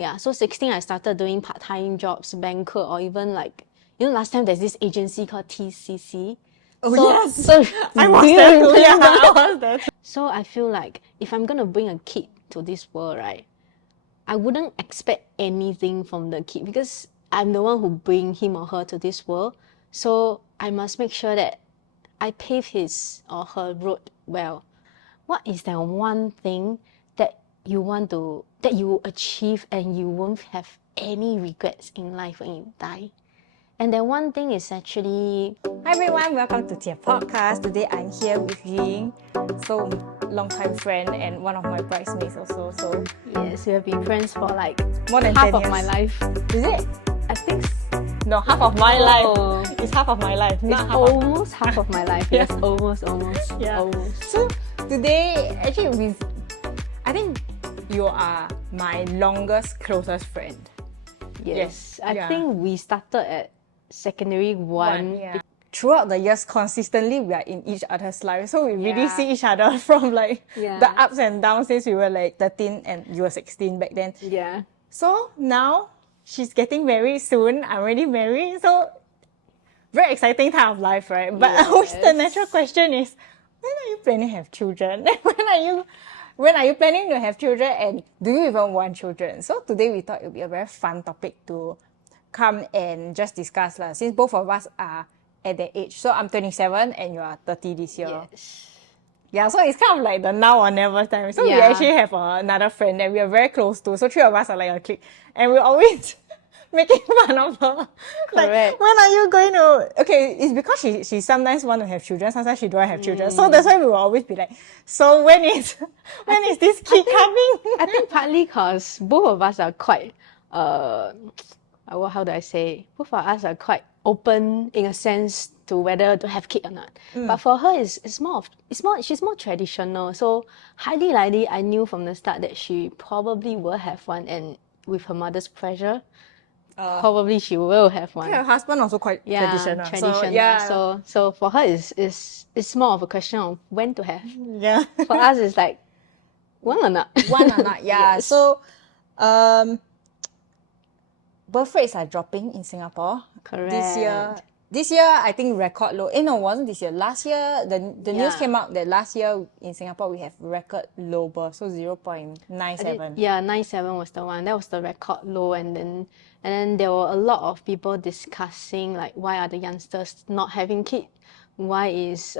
Yeah, so 16 I started doing part-time jobs, banquet, or even like, last time there's this agency called TCC. Oh, so, yes. So I was do you there too. remember? Yeah, I was there too. So I feel like if I'm gonna bring a kid to this world, right, I wouldn't expect anything from the kid because I'm the one who bring him or her to this world. So I must make sure that I pave his or her road well. What is that one thing that you will achieve and you won't have any regrets in life when you die? And that one thing is actually... Hi everyone, welcome to Tia Podcast. Today I'm here with Ying, so long-time friend and one of my bridesmaids also. So yes, we have been friends for like more than half 10 of years. my life. Is it? I think No, half of my life. It's half of my life. it's Not half almost half of my life. Yeah. Yes, almost. Yeah. Almost. So today, actually, I think you are my longest, closest friend. Yes. I Yeah. think we started at secondary one. Yeah. Throughout the years, consistently, we are in each other's lives. So we really Yeah. see each other from like Yeah. the ups and downs since we were like 13 and you were 16 back then. Yeah. So now she's getting married soon. I'm already married. So very exciting time of life, right? But always the Yes. natural question is, when are you planning to have children? when are you planning to have children, and do you even want children? So today we thought it would be a very fun topic to come and just discuss lah. Since both of us are at that age. So I'm 27 and you are 30 this year. Yes. Yeah, so it's kind of like the now or never time. So we Yeah. actually have another friend that we are very close to. So three of us are like a clique. And we're always making fun of her. Like, Correct. when are you going to... Okay, it's because she sometimes want to have children, sometimes she don't have children. So that's why we will always be like, so when is this kid coming? I think partly because both of us are quite, how do I say? Both of us are quite open in a sense to whether to have kid or not. But for her, she's more traditional. So highly likely, I knew from the start that she probably will have one, and with her mother's pressure, probably she will have one. Her husband also quite traditional. Traditional. So, yeah. So for her, it's more of a question of when to have. Yeah. For us, it's like one or not. One or not, yeah. Yes. So, birth rates are dropping in Singapore. Correct. This year, I think record low. No, it wasn't this year. Last year, the news Yeah. came out that last year in Singapore, we have record low birth, so 0.97. Yeah, 97 was the one. That was the record low, and then there were a lot of people discussing like why are the youngsters not having kids? Why is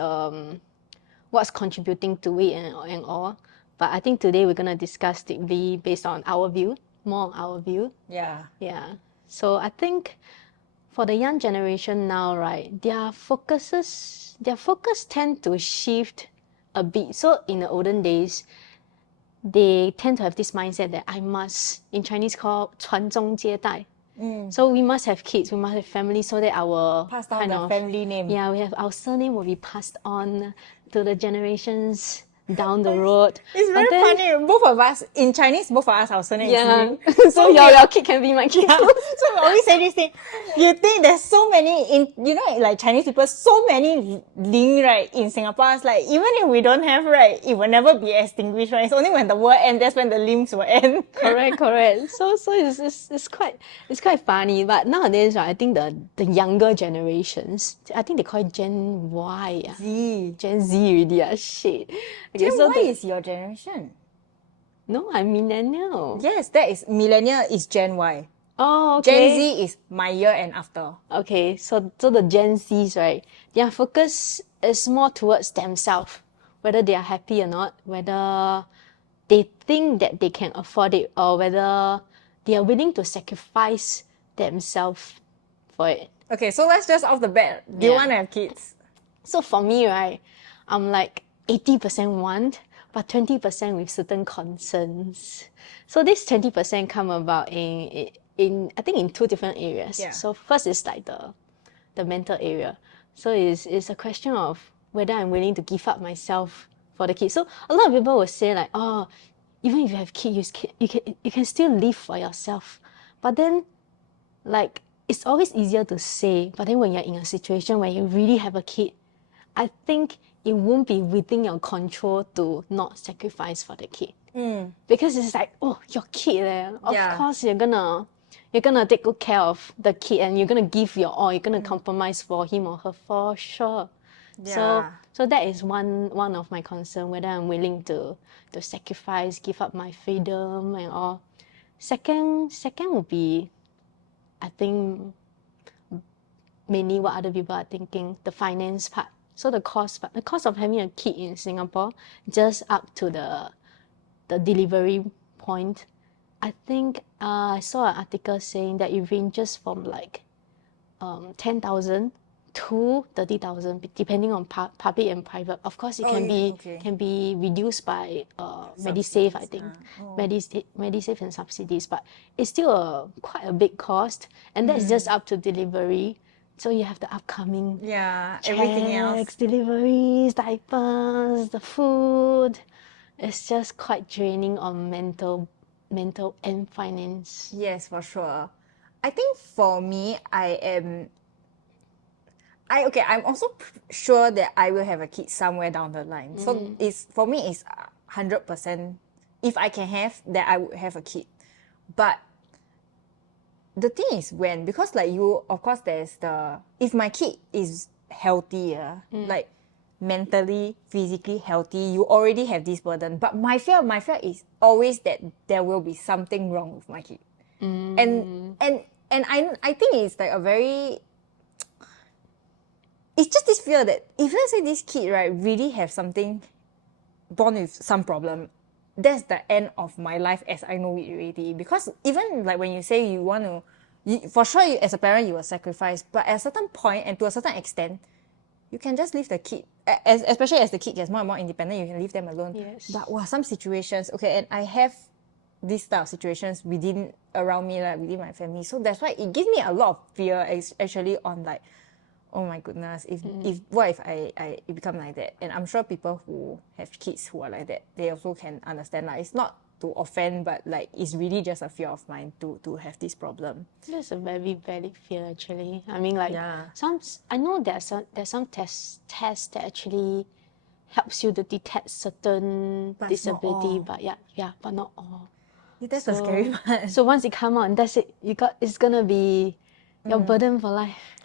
what's contributing to it and all. But I think today we're gonna discuss deeply based on our view, more on our view. Yeah. Yeah. So I think for the young generation now, right, their focus tend to shift a bit. So in the olden days, they tend to have this mindset that I must, in Chinese called 传宗接代. So we must have kids, we must have family, so that our Pass down the family name. Yeah, we have our surname will be passed on to the generations down the road. It's very funny. Both of us, in Chinese, both of us, our surname Yeah. is Ling. So your kid can be my kid. Yeah. So we always say this thing. You think there's so many like Chinese people, so many Ling, right, in Singapore. It's like, even if we don't have, right, it will never be extinguished, right? It's only when the world ends, that's when the Lings will end. Correct. So it's quite funny. But nowadays, right, I think the younger generations, I think they call it Gen Y. Gen Z already. Shit. Okay, Gen so Y is your generation. No, I'm millennial. Yes, that is millennial is Gen Y. Oh, okay. Gen Z is my year and after. Okay, so the Gen Zs, right, their focus is more towards themselves, whether they are happy or not, whether they think that they can afford it, or whether they are willing to sacrifice themselves for it. Okay, so let's just off the bat. Do you want to have kids? So for me, right, I'm like 80% want, but 20% with certain concerns. So this 20% come about in I think in two different areas. Yeah. So first is like the mental area. So it's a question of whether I'm willing to give up myself for the kid. So a lot of people will say like, oh, even if you have kids, you can still live for yourself. But then, like, it's always easier to say. But then when you're in a situation where you really have a kid, I think it won't be within your control to not sacrifice for the kid. Because it's like, oh, your kid, of Yeah. course you're gonna take good care of the kid and you're gonna give your all, you're gonna compromise for him or her for sure. So Yeah. that is one of my concern, whether I'm willing to sacrifice, give up my freedom and all. Second would be, I think, mainly what other people are thinking, the finance part. So the cost of having a kid in Singapore, just up to the delivery point, I think I saw an article saying that it ranges from like 10,000 to 30,000, depending on public and private. Of course, it can be reduced by Medisave, I think, Medisave and subsidies, but it's still quite a big cost, and that's just up to delivery. So you have the upcoming Everything else. checks, deliveries, diapers, the food. It's just quite draining on mental and finance. Yes, for sure. I think for me, I'm also sure that I will have a kid somewhere down the line. So for me, it's 100%. If I can have that, I would have a kid. But the thing is because like you, of course, there's if my kid is healthy, like mentally, physically healthy, you already have this burden. But my fear is always that there will be something wrong with my kid. And I think it's like it's just this fear that if let's say this kid, right, really have something, born with some problem, that's the end of my life as I know it already. Because even like when you say you want to, for sure as a parent you will sacrifice, but at a certain point and to a certain extent, you can just leave the kid, especially as the kid gets more and more independent, you can leave them alone. Yes. But some situations, okay, and I have these type of situations around me, like within my family. So that's why it gives me a lot of fear actually on like, oh my goodness, if what if I become like that? And I'm sure people who have kids who are like that, they also can understand. Like, it's not to offend, but like it's really just a fear of mine to have this problem. That's a very valid fear actually. I mean, like I know there's some tests that actually helps you to detect certain disability, but but not all. That's the scary part. So once it come out, that's it. It's gonna be your burden for life.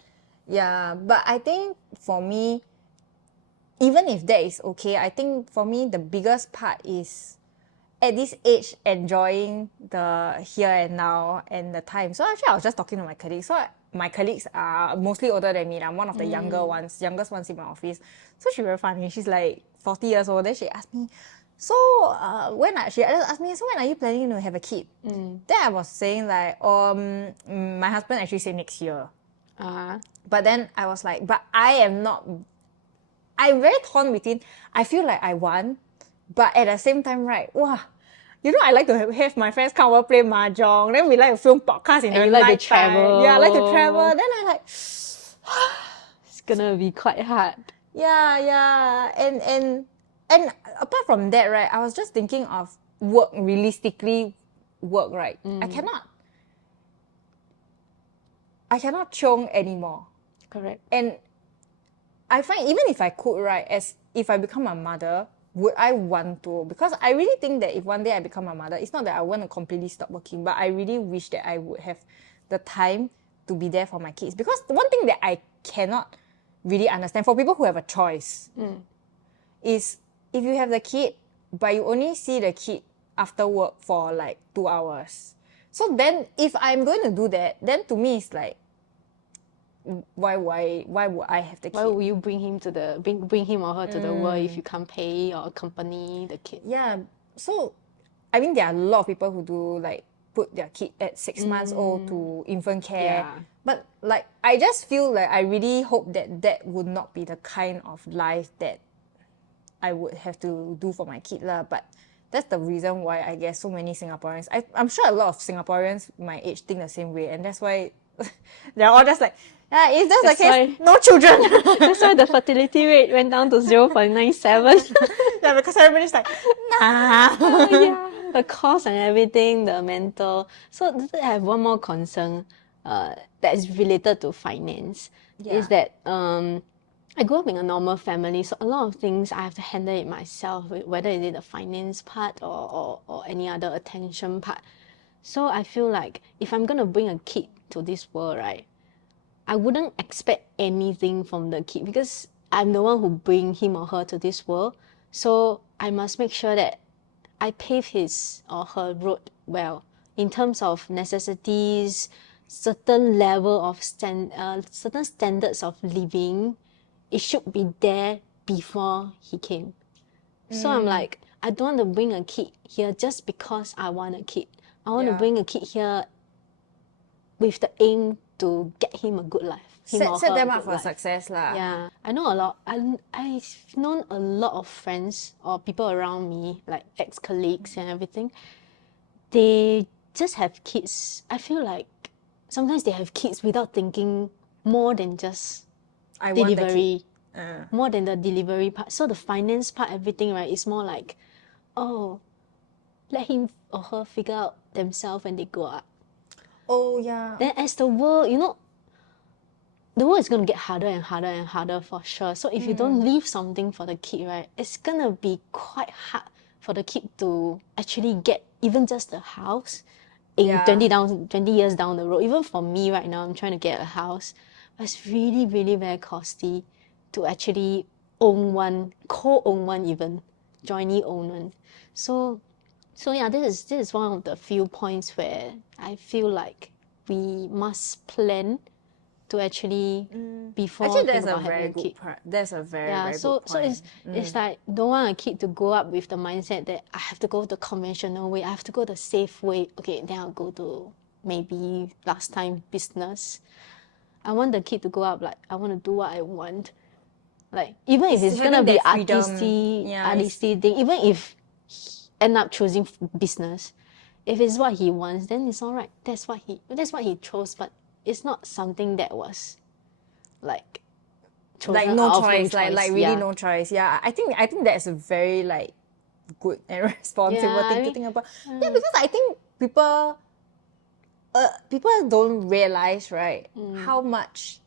Yeah, but I think for me, even if that is okay, I think for me the biggest part is at this age enjoying the here and now and the time. So actually I was just talking to my colleagues. So my colleagues are mostly older than me. I'm one of the youngest ones in my office. So she's very funny. She's like 40 years old. Then she asked me, so she asked me, so when are you planning to have a kid? Then I was saying like, my husband actually said next year. But then I was like, but I'm very torn between, I feel like I want, but at the same time, right, wow, you know, I like to have my friends come over, play mahjong, then we like to film podcasts in the night. Like to travel. Yeah, I like to travel. Then I like, it's gonna be quite hard. Yeah. And apart from that, right, I was just thinking of realistically work, right? I cannot chiong anymore. Correct. And I find even if I could, right, as if I become a mother, would I want to? Because I really think that if one day I become a mother, it's not that I want to completely stop working, but I really wish that I would have the time to be there for my kids. Because the one thing that I cannot really understand for people who have a choice is if you have the kid, but you only see the kid after work for like 2 hours. So then if I'm going to do that, then to me it's like, why would I have the kid? Why would you bring him or her to the world if you can't pay or accompany the kid? Yeah. So I mean there are a lot of people who do like put their kid at 6 months old to infant care. Yeah. But like I just feel like I really hope that would not be the kind of life that I would have to do for my kid lah. But that's the reason why I guess so many Singaporeans, I'm sure a lot of Singaporeans my age think the same way, and that's why they're all just like, yeah, is that the case? No children. That's why the fertility rate went down to 0.97. Yeah, because everybody's like, nah. The cost and everything, the mental. So I have one more concern that is related to finance. Is that I grew up in a normal family, so a lot of things I have to handle it myself, whether it is the finance part or any other attention part. So I feel like if I'm gonna bring a kid to this world, right, I wouldn't expect anything from the kid because I'm the one who bring him or her to this world. So I must make sure that I pave his or her road well in terms of necessities, certain level of certain standards of living. It should be there before he came. So I'm like, I don't want to bring a kid here just because I want a kid. I want to Yeah. bring a kid here with the aim to get him a good life. Set them up good for life. success lah. Yeah, I know a lot. I've known a lot of friends or people around me, like ex-colleagues and everything. They just have kids. I feel like sometimes they have kids without thinking more than just I want the kid. delivery, more than the delivery part. So the finance part, everything, right, is more like, oh, let him or her figure out themselves when they grow up. Oh yeah. Then as the world, the world is going to get harder and harder and harder for sure. So if you don't leave something for the kid, right, it's going to be quite hard for the kid to actually get even just a house in Yeah. 20 years down the road. Even for me right now, I'm trying to get a house. But it's really, really very costly to actually own one, co-own one even, jointly own one. So yeah, this is one of the few points where I feel like we must plan to actually before Actually, think that's a about very having a good kid. part. That's a very Yeah, very so good so point. it's like don't want a kid to grow up with the mindset that I have to go the conventional way, I have to go the safe way. Okay, then I'll go to maybe last time business. I want the kid to grow up like I want to do what I want. Like even if it's gonna having be that freedom. artisty, Yeah, it's- artisty thing, even if he end up choosing business, if it's what he wants, then it's alright. That's what he chose, but it's not something that was like chosen like no out of choice, no choice. like really yeah. no choice. Yeah, I think that's a very like good and responsible Yeah, thing I to mean, think about. Yeah, because I think people don't realize, right, how much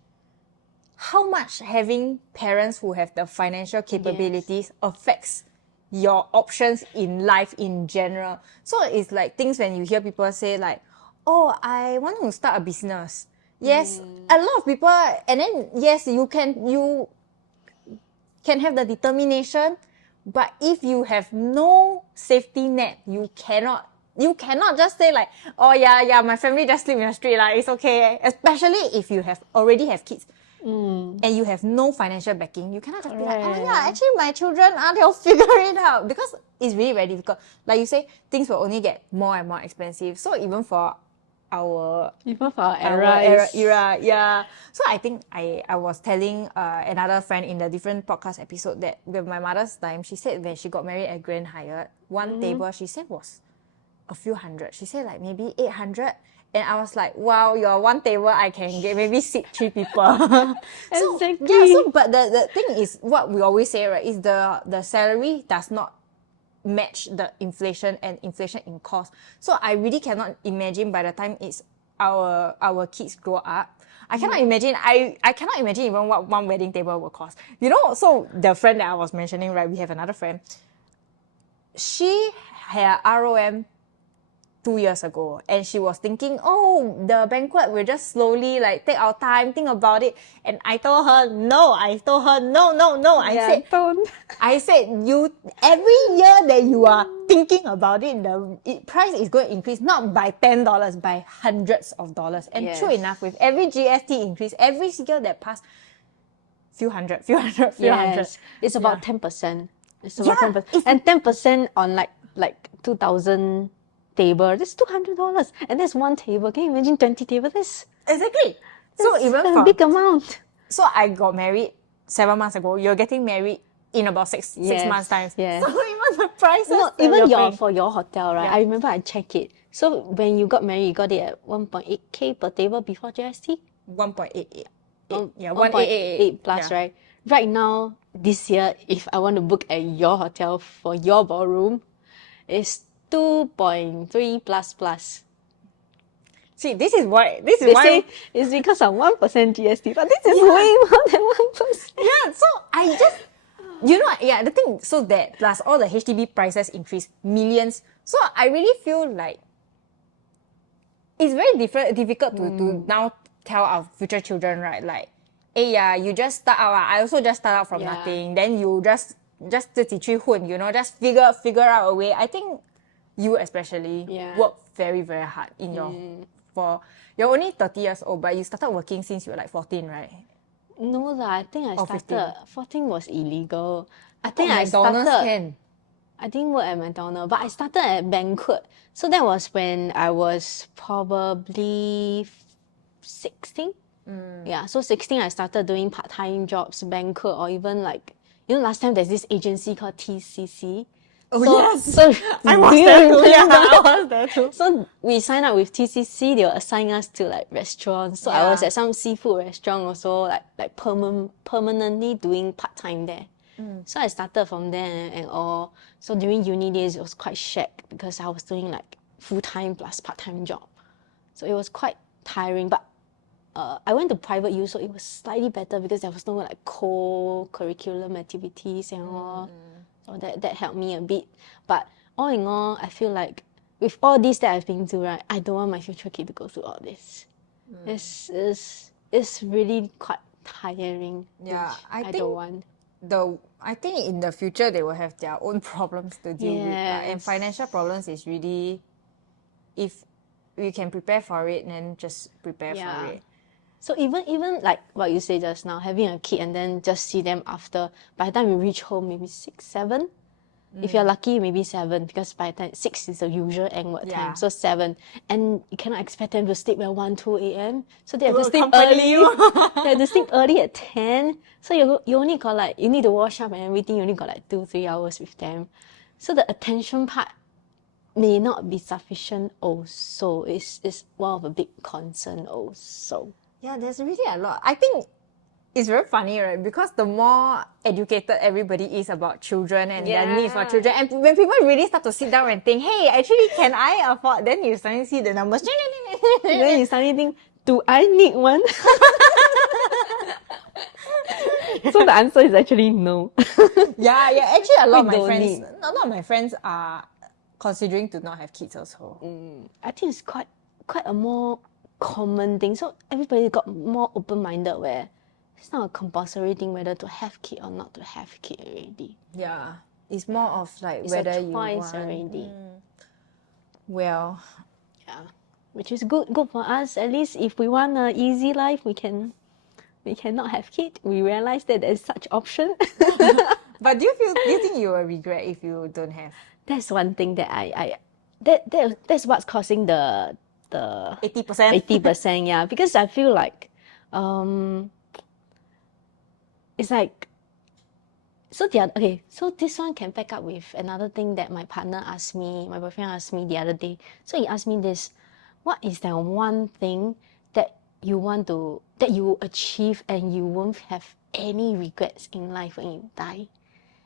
having parents who have the financial capabilities affects your options in life in general. So it's like things when you hear people say like, oh, I want to start a business. Yes, a lot of people, and then yes, you can have the determination, but if you have no safety net, you cannot just say like, oh yeah, my family just sleep in the street, like it's okay. Especially if you already have kids and you have no financial backing, you cannot just be like, oh yeah, actually my children, they'll figure it out, because it's really very difficult. Like you say, things will only get more and more expensive. So even for our era, yeah. So I think I was telling another friend in the different podcast episode that with my mother's time, she said when she got married at Grand Hyatt, one table she said was a few hundred. She said like maybe 800. And I was like, wow, your one table I can get maybe sit 3 people. So, Exactly. yeah, so but the thing is, what we always say, right, is the salary does not match the inflation and inflation in cost. So I really cannot imagine by the time it's our kids grow up. I cannot imagine. I cannot imagine even what one wedding table will cost. So the friend that I was mentioning, right? We have another friend. She had ROM 2 years ago, and she was thinking, oh, the banquet will just slowly like take our time, think about it. And I told her no. No. I said you every year that you are thinking about it, the price is going to increase not by $10, by hundreds of dollars. And true enough, with every GST increase, every year that passed, few hundred. It's about 10%. It's about 10%. And 10% on like 2,000 table, that's $200. And that's one table. Can you imagine 20 tables? That's Exactly. So even a for big amount. So I got married 7 months ago. You're getting married in about six months time. Yes. So even the prices. No, that even you're paying- for your hotel, right? Yeah. I remember I checked it. So when you got married, you got it at 1.8K per table before GST? 1.88. Yeah, 1.8 plus, yeah. right? Right now, this year, if I want to book at your hotel for your ballroom, it's 2.3 plus. See, this is why They say it's because of 1% GST, but this is way more than 1%. yeah, so I just, yeah, the thing, so that plus all the HDB prices increase millions. So I really feel like it's very difficult to now tell our future children, right? Like, hey, yeah, you just start out. I also just start out from Yeah. nothing. Then you just 自己去混, just figure out a way. I think you especially work very, very hard in you're only 30 years old, but you started working since you were like 14, right? No lah, I think I Or started 14 was illegal. I Oh, think I McDonald's started. can. I didn't work at McDonald's, but I started at banquet. So that was when I was probably 16. Yeah, so 16 I started doing part-time jobs, banquet, or even like, last time there's this agency called TCC. Oh, so, yes. So I was do you there too. Yeah, remember? I was there too. So we signed up with TCC, they will assign us to like restaurants. So I was at some seafood restaurant also, like permanently doing part-time there. So I started from there and all. So during uni days, it was quite shack because I was doing like full-time plus part-time job. So it was quite tiring, but I went to private U, so it was slightly better because there was no like co-curriculum activities and all. So that helped me a bit. But all in all, I feel like with all this that I've been through, right, I don't want my future kid to go through all this. It's really quite tiring. Yeah, I don't want. I think in the future they will have their own problems to deal with. And financial problems is really, if we can prepare for it, then just prepare for it. So even like what you say just now, having a kid and then just see them after, by the time you reach home, maybe 6, 7. If you're lucky, maybe 7, because by the time 6 is the usual end work time. So 7. And you cannot expect them to sleep at 1, 2 a.m. So they have to sleep early. They have to sleep early at 10. So you only got like, you need to wash up and everything, you only got like 2, 3 hours with them. So the attention part may not be sufficient also. It's one of a big concern also. Yeah, there's really a lot. I think it's very funny, right? Because the more educated everybody is about children and their needs for children, and when people really start to sit down and think, hey, actually, can I afford? Then you suddenly see the numbers. Then you suddenly think, do I need one? So the answer is actually no. Yeah. Actually, a lot of my friends are considering to not have kids also. I think it's quite a more common thing. So everybody got more open-minded where it's not a compulsory thing whether to have kid or not to have kid already. Yeah, it's more of like It's whether a you choice want. already. Well, yeah, which is good for us. At least if we want an easy life, we cannot have kid. We realize that there's such option. But do you think you will regret if you don't have? That's one thing that that's what's causing the 80%. 80%, yeah, because I feel like it's like, so this one can back up with another thing that my boyfriend asked me the other day. So he asked me this: what is that one thing that you achieve and you won't have any regrets in life when you die?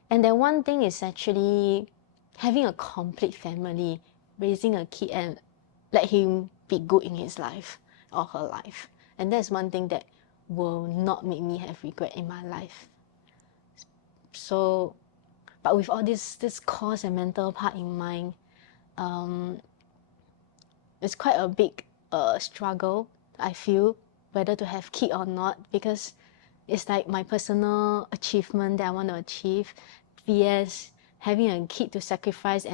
And that one thing is actually having a complete family, raising a kid and let him be good in his life or her life. And that's one thing that will not make me have regret in my life. So, but with all this cost and mental part in mind, it's quite a big struggle, I feel, whether to have kid or not, because it's like my personal achievement that I want to achieve, vs having a kid to sacrifice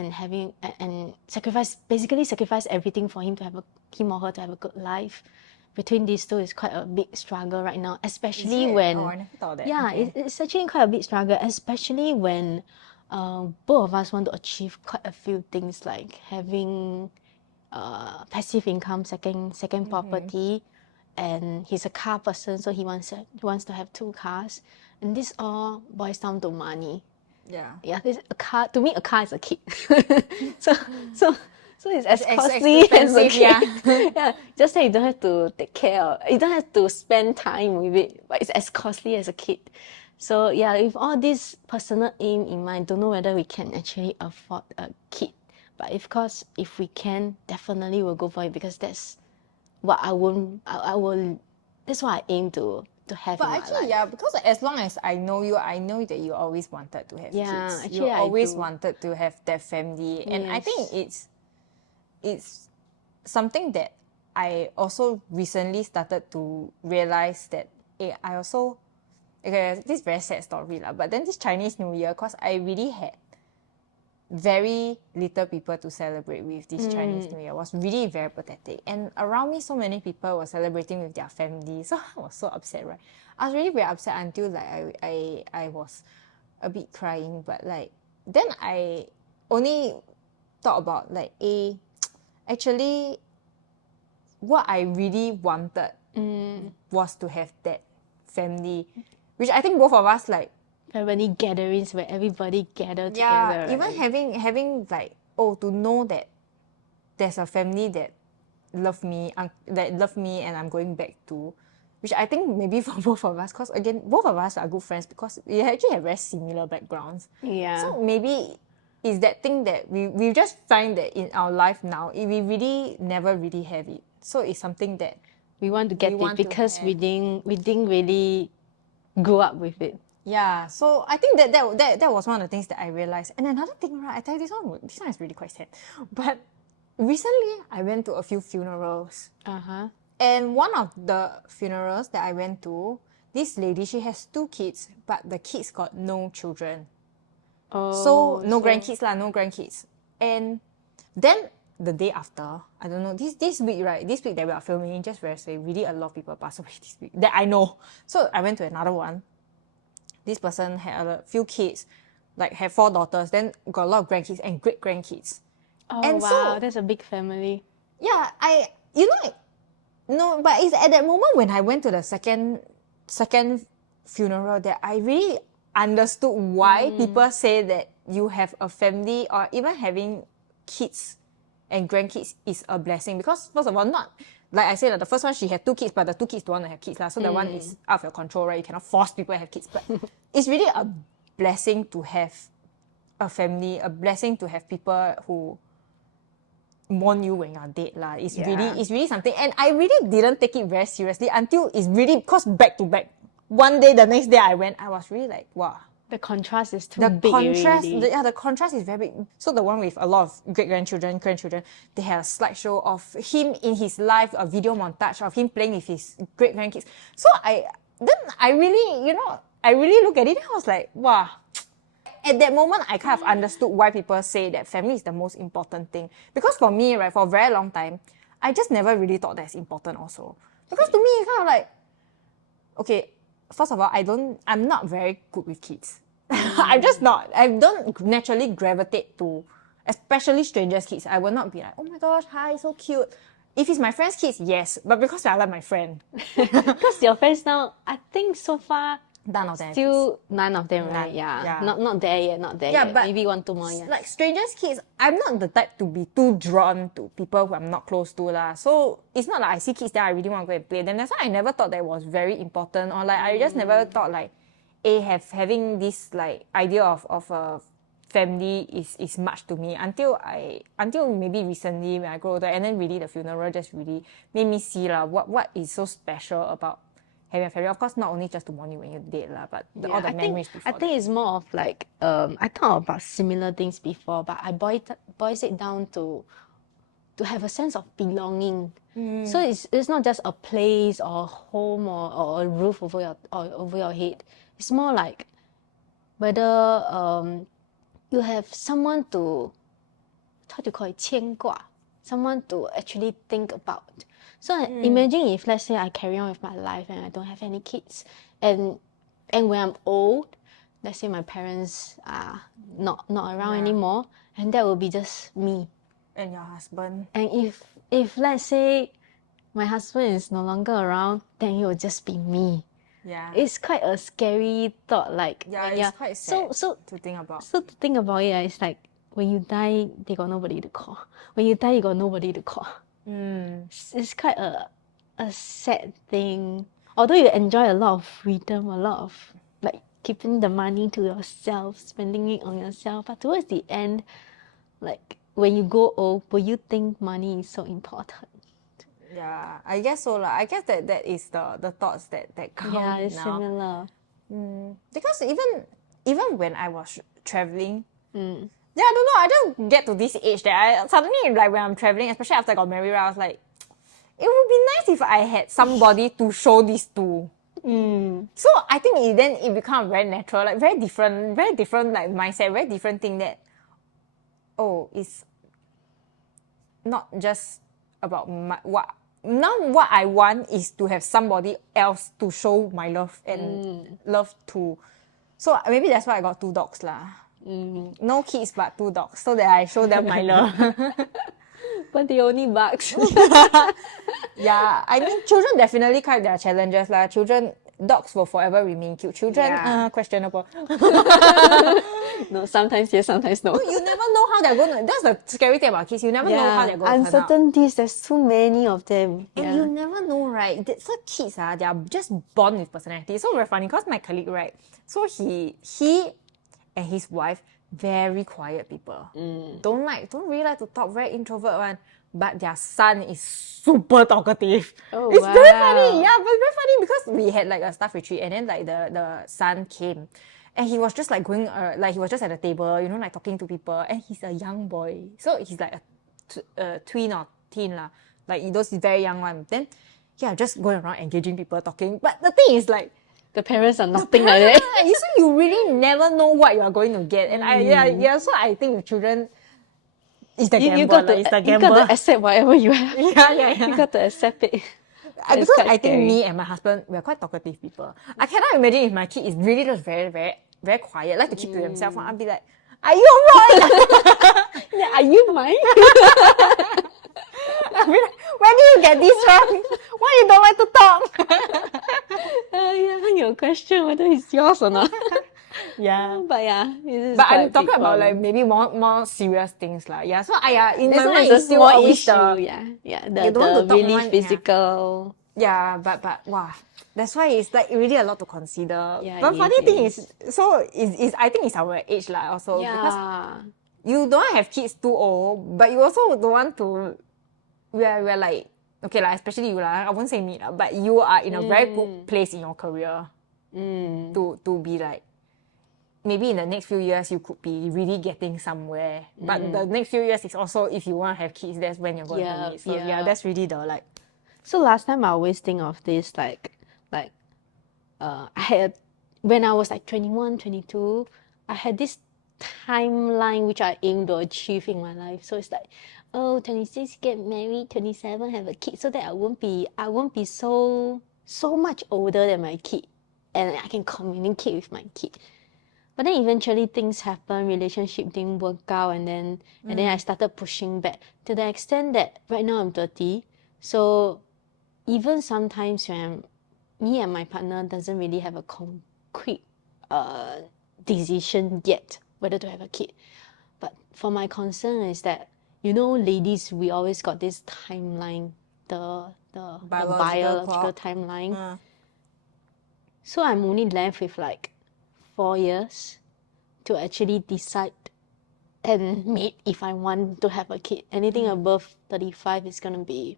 basically sacrifice everything for him or her to have a good life. Between these two is quite a big struggle right now, especially when I never thought that. Yeah, okay. it's actually quite a big struggle, especially when both of us want to achieve quite a few things, like having passive income, second property, and he's a car person, so he wants to have 2 cars, and this all boils down to money. Yeah, this a car, to me a car is a kid. so it's as costly as a kid. Yeah, just that you don't have to take care of, you don't have to spend time with it, but it's as costly as a kid. So yeah, with all this personal aim in mind, don't know whether we can actually afford a kid. But of course, if we can, definitely we'll go for it, because that's what I won't. I will. That's what I aim to have But in my actually, life. yeah, because as long as I know you, I know that you always wanted to have Yeah, kids. You actually I always do. wanted to have that family. And I think Yes. it's something that I also recently started to realize that I also, okay, this is very sad story lah, but then this Chinese New Year, because I really had very little people to celebrate with this Chinese New Year, was really very pathetic. And around me, so many people were celebrating with their family. So I was so upset, right? I was really very upset until like I was a bit crying. But like, then I only thought about like, actually, what I really wanted was to have that family, which I think both of us like, Family gatherings where everybody gather yeah, together. even Right? having like, oh, to know that there's a family that love me, and I'm going back to, which I think maybe for both of us, because again, both of us are good friends because we actually have very similar backgrounds. Yeah. So maybe it's that thing that we just find that in our life now, we really never really have it. So it's something that We want to get it because we didn't really grow up with it. yeah, so I think that was one of the things that I realized. And another thing, right? I tell you, this one is really quite sad. But recently, I went to a few funerals, and one of the funerals that I went to, this lady, she has 2 kids, but the kids got no children. So no grandkids lah, no grandkids. And then the day after, I don't know, this week, right? This week that we are filming, just very say, really a lot of people passed away this week that I know. So I went to another one. This person had a few kids, like had 4 daughters, then got a lot of grandkids and great grandkids. Oh And wow, so that's a big family. yeah, no, but it's at that moment when I went to the second funeral that I really understood why people say that you have a family or even having kids and grandkids is a blessing. Because first of all, not like I said, the first one she had 2 kids, but the 2 kids don't want to have kids, so that one is out of your control, right? You cannot force people to have kids. But it's really a blessing to have a family, a blessing to have people who mourn you when you're dead lah. It's really something. And I really didn't take it very seriously until it's really, because back to back, one day, the next day I went, I was really like, wow. The contrast is too The big contrast, already. the contrast is very big. So the one with a lot of great-grandchildren, grandchildren, they had a slideshow of him in his life, a video montage of him playing with his great-grandkids. So I really, I really look at it and I was like, wow. At that moment, I kind of understood why people say that family is the most important thing. Because for me, right, for a very long time, I just never really thought that's important also. Because to me, it's kind of like, okay, first of all, I'm not very good with kids. I'm just not. I don't naturally gravitate to, especially strangers' kids. I will not be like, oh my gosh, hi, so cute. If it's my friend's kids, yes, but because I like my friend. Because your friends now, I think so far, None of them. still none of them, right? None, Yeah. yeah. Not there yet, not there yet. But Maybe 1, 2 more years. like strangers' kids, I'm not the type to be too drawn to people who I'm not close to lah. So it's not like I see kids that I really want to go and play them. That's why I never thought that was very important, or like I just never thought like having this like idea of a family is much to me until maybe recently when I grow older, and then really the funeral just really made me see lah what is so special about having a family. Of course, not only just to mourn you when you're dead lah, but all the memories before. I think it's more of like I thought about similar things before, but I boils it down to have a sense of belonging. So it's not just a place or a home or a roof over your head. It's more like whether you have someone to, how to call it, 牵挂, someone to actually think about. So imagine if, let's say, I carry on with my life and I don't have any kids, and when I'm old, let's say my parents are not around anymore, and that will be just me. And your husband. And if let's say my husband is no longer around, then it will just be me. Yeah. It's quite a scary thought. Like it's quite sad so to think about. So to think about it, it's like when you die, they got nobody to call. When you die, you got nobody to call. It's quite a sad thing. Although you enjoy a lot of freedom, a lot of like keeping the money to yourself, spending it on yourself, but towards the end, like when you go old, will you think money is so important? Yeah, I guess so lah. I guess that is the thoughts that come Yeah, it's now. similar. Because even when I was traveling, Mm. yeah, I don't know. I just get to this age that I suddenly, like, when I'm traveling, especially after I got married, I was like, it would be nice if I had somebody to show this to. So I think then it becomes very natural, like very different like mindset, very different thing that, oh, it's not just about what I want is to have somebody else to show my love and love to. So maybe that's why I got 2 dogs lah. No kids but 2 dogs, so that I show them my love. But they only barks. Yeah, I mean, children definitely come with their challenges lah. Dogs will forever remain cute. Children, Yeah. questionable. No, sometimes yes, sometimes no. You never know how they're going to. That's the scary thing about kids. You never know how they're going to turn out. Uncertainties, there's too many of them. And you never know, right? So kids, they are just born with personality. So very funny because my colleague, right? So he and his wife, very quiet people. Don't really like to talk, very introvert one. But their son is super talkative. Oh, it's very funny. wow. Yeah, but very funny because we had like a staff retreat and then like the son came. And he was just like going, like he was just at the table, you know, like talking to people. And he's a young boy. So he's like a twin or teen lah. Like those very young one. Then, yeah, just going around engaging people, talking. But the thing is like, The parents are nothing like that. so you really never know what you are going to get. And so I think with children, it's the gamble. You got it's the you gamble. got to accept whatever you have. Yeah. You got to accept it. It's Because quite I think scary. me and my husband, we're quite talkative people. I cannot imagine if my kid is really just very, very, very quiet, like to keep to themselves. I'll be like, are you alright? Yeah, are you mine? I mean, where do you get this from? Why you don't like to talk? Yeah, your question whether it's yours or not. Yeah. But yeah, it is But quite I'm a talking big about like problem. maybe more serious things lah. Yeah. So in This my one mind is a it's still small always issue. the Yeah, you don't want to the talk really one, yeah. physical. yeah. But wow, that's why it's like really a lot to consider. Yeah, But it funny thing is. is, so is I think it's our age lah also because Yeah. you don't have kids too old, but you also don't want to. We're like, okay lah, especially you lah. I won't say me lah, but you are in a very good place in your career to be like, maybe in the next few years you could be really getting somewhere. But the next few years is also if you want to have kids, that's when you're going to do it. So yeah, that's really the like. So last time I always think of this like I had when I was like 21, 22, I had this timeline which I aim to achieve in my life. So it's like, oh, 26 get married, 27 have a kid, so that I won't be so much older than my kid, and I can communicate with my kid. But then eventually things happen, relationship didn't work out, and then I started pushing back to the extent that right now I'm 30. So even sometimes when me and my partner doesn't really have a concrete decision yet whether to have a kid. But for my concern is that, you know, ladies, we always got this timeline, the biological timeline. So I'm only left with like 4 years to actually decide and mate if I want to have a kid. Anything above 35 is gonna be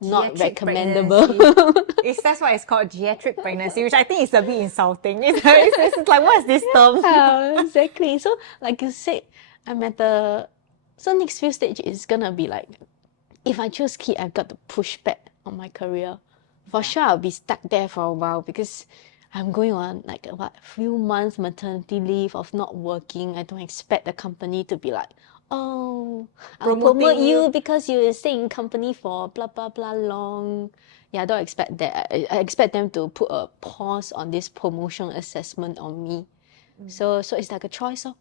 not Geriatric recommendable. That's why it's called geriatric pregnancy, which I think is a bit insulting. It's like, what is this term? Exactly. So like you said, I'm at the next few stage is gonna be like, if I choose kid, I've got to push back on my career. For sure, I'll be stuck there for a while because I'm going on like few months maternity leave of not working. I don't expect the company to be like, oh, I'll promote you because you stay in company for blah blah blah long. Yeah, I don't expect that. I expect them to put a pause on this promotion assessment on me. So it's like a choice of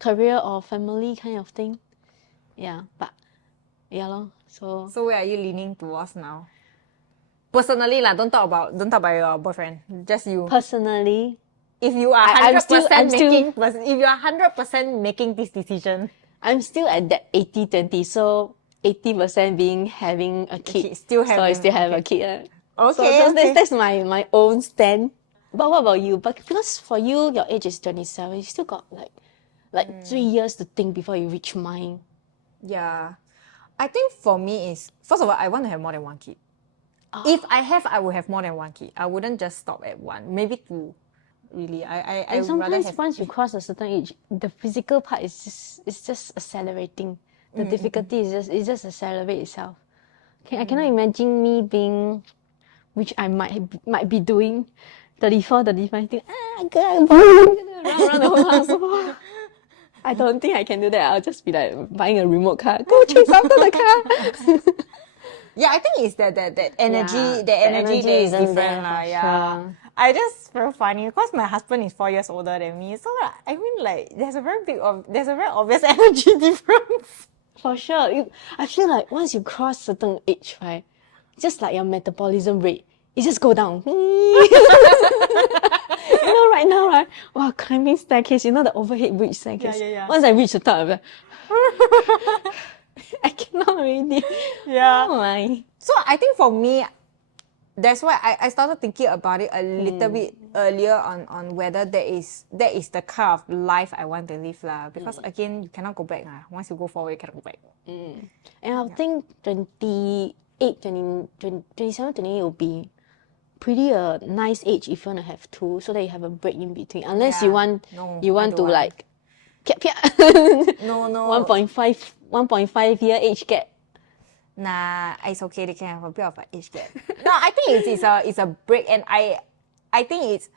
career or family kind of thing. Yeah, but yeah lor. So where are you leaning towards now? Personally lah, don't talk about your boyfriend. Just you. Personally, if you are I'm 100% still if you are 100% making this decision, I'm still at that 80-20. So 80% being having a kid. Still so I still have a kid. Okay. So that's my own stand. But what about you? But because for you, your age is 27, you still got like 3 years to think before you reach mine. Yeah. I think for me is, first of all, I want to have more than one kid. If I have, I will have more than one kid. I wouldn't just stop at one, maybe two. Really, I And would rather sometimes have. once you cross a certain age, the physical part is just accelerating. The difficulty is just accelerate itself. Okay, I cannot imagine me being, which I might be doing, 34, 35, think, girl, run the whole house. I don't think I can do that. I'll just be like buying a remote car. Go chase after the car. Yeah, I think it's that energy, Yeah, the energy that is isn't different there lah. for Yeah, sure. I just very funny because my husband is 4 years older than me, so I mean like there's a very obvious energy difference. For sure. I feel like once you cross certain age, right, just like your metabolism rate, it just go down. You know, right now, right? Wow, climbing staircase, you know the overhead bridge staircase. Yeah. Once I reach the top, I'm like, I cannot already. Yeah. Oh my. So I think for me, that's why I started thinking about it a little bit earlier on whether that is the kind of life I want to live lah. Because again, you cannot go back lah. Once you go forward, you cannot go back. And I think 28, 27, 28 will be pretty a nice age if you want to have two, so that you have a break in between. Unless you Yeah. want No, you I want to don't want. like pia. No. 1.5 year age gap. Nah, it's okay. They can have a bit of an age gap. No, I think it's a break, and I think it's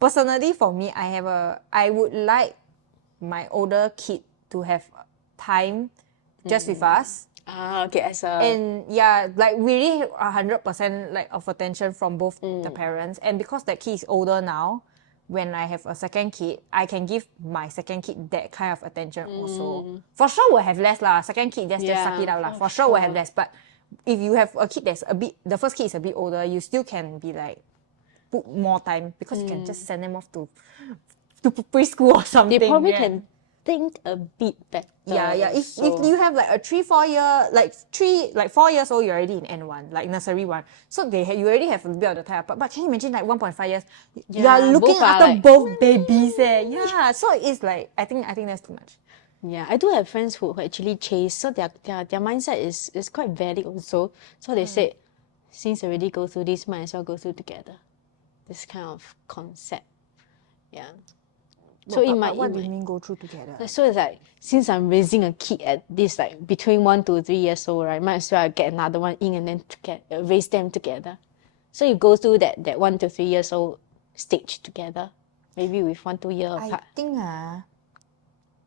personally for me. I would like my older kid to have time just with us, Okay, as a and yeah, like really 100% like of attention from both the parents. And because that kid is older now, when I have a second kid, I can give my second kid that kind of attention also. For sure, we'll have less lah. Second kid, just suck it out lah. For sure, we'll have less. But if you have a kid that's the first kid is a bit older, you still can be like put more time because you can just send them off to preschool or something. they probably can think a bit better. Yeah. If you have like a 3-4 year, like 4 years old, you're already in N1, like nursery one. So you already have a bit of the time. But can you imagine like 1.5 years? You are looking both are after like, both babies. Yeah. So it's like I think that's too much. Yeah, I do have friends who actually chase, so their mindset is quite valid also. So they said, since already go through this, might as well go through together. This kind of concept. Yeah. So What do you mean go through together? So it's like, since I'm raising a kid at this like between 1 to 3 years old, right? Might as well get another one in and then raise them together. So you go through that 1 to 3 years old stage together, maybe with 1-2 year apart. I think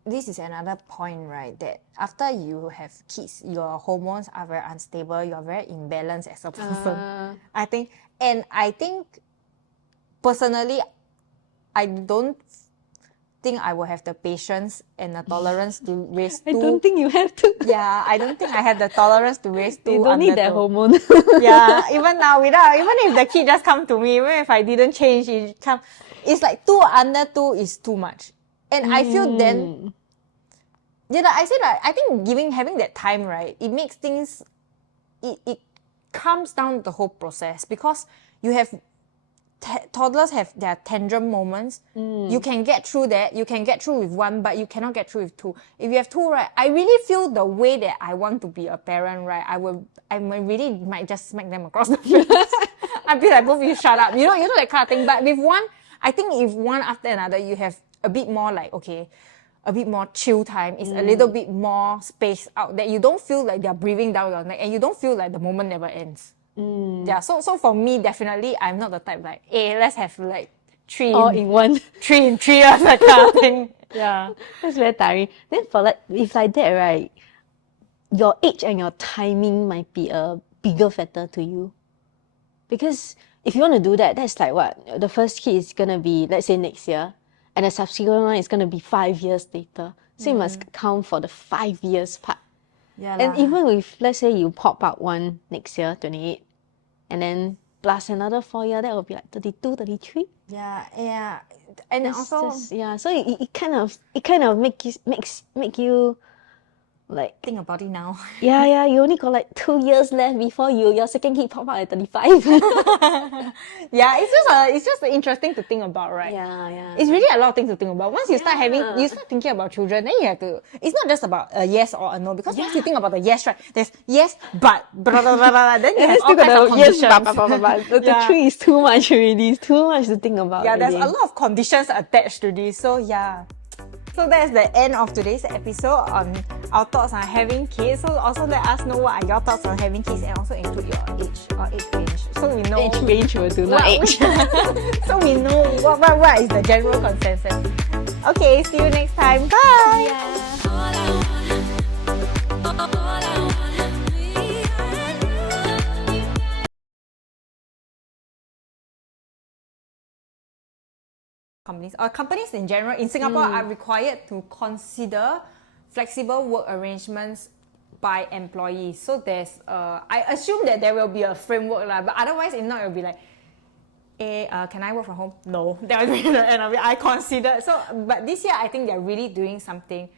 this is another point, right? That after you have kids, your hormones are very unstable. You are very imbalanced as a person. I think personally, I don't think I will have the patience and the tolerance to raise two. I don't think you have to. Yeah, I don't think I have the tolerance to raise two. You don't need that hormone. Yeah, even now, even if the kid just come to me, even if I didn't change, it's like 2 under 2 is too much. And I feel then, I said like, I think having that time, right, it makes things, it calms down the whole process because you have toddlers have their tantrum moments. You can get through that. You can get through with one, but you cannot get through with two. If you have two, right, I really feel the way that I want to be a parent, right, I really might just smack them across the face. I'd be like, both of you shut up. You know that kind of thing. But with one, I think if one after another, you have a bit more like, okay, a bit more chill time. It's a little bit more spaced out that you don't feel like they're breathing down your neck and you don't feel like the moment never ends. Yeah, so for me, definitely, I'm not the type like, hey, let's have like 3 All in one. 3 in 3 years, that kind of thing. Yeah. That's very tiring. Then if like that, right, your age and your timing might be a bigger factor to you. Because if you want to do that, that's like what? The first kid is going to be, let's say, next year. And the subsequent one is going to be 5 years later. So you must count for the 5 years part. Yeah. And even if, let's say, you pop out one next year, 28, and then plus another 4 years, that will be like 32, 33. Yeah. And That's also, so it kind of makes you Like, Think about it now. yeah, you only got like 2 years left before your second kid pop out at 35. Yeah, it's just interesting to think about, right? Yeah. It's really a lot of things to think about. Once you start Yeah. you start thinking about children, then you have to. It's not just about a yes or a no, because once you think about the yes, right? There's yes, but blah blah blah blah. Then you And have then all still got kinds of the yes, conditions. but the Yeah. three is too much already. It's too much to think about. Yeah, there's a already. lot of conditions attached to this. So yeah. So that's the end of today's episode on our thoughts on having kids. So also let us know what are your thoughts on having kids, and also include your age or age range, so we know Age range will do, not what- age. so we know what is the general consensus. Okay, see you next time. Bye. Yeah. All I wanna be, Companies in general in Singapore are required to consider flexible work arrangements by employees. So there's I assume that there will be a framework lah, but otherwise if not, it will be like, can I work from home? No. That will be the end of it. I consider. So but this year I think they're really doing something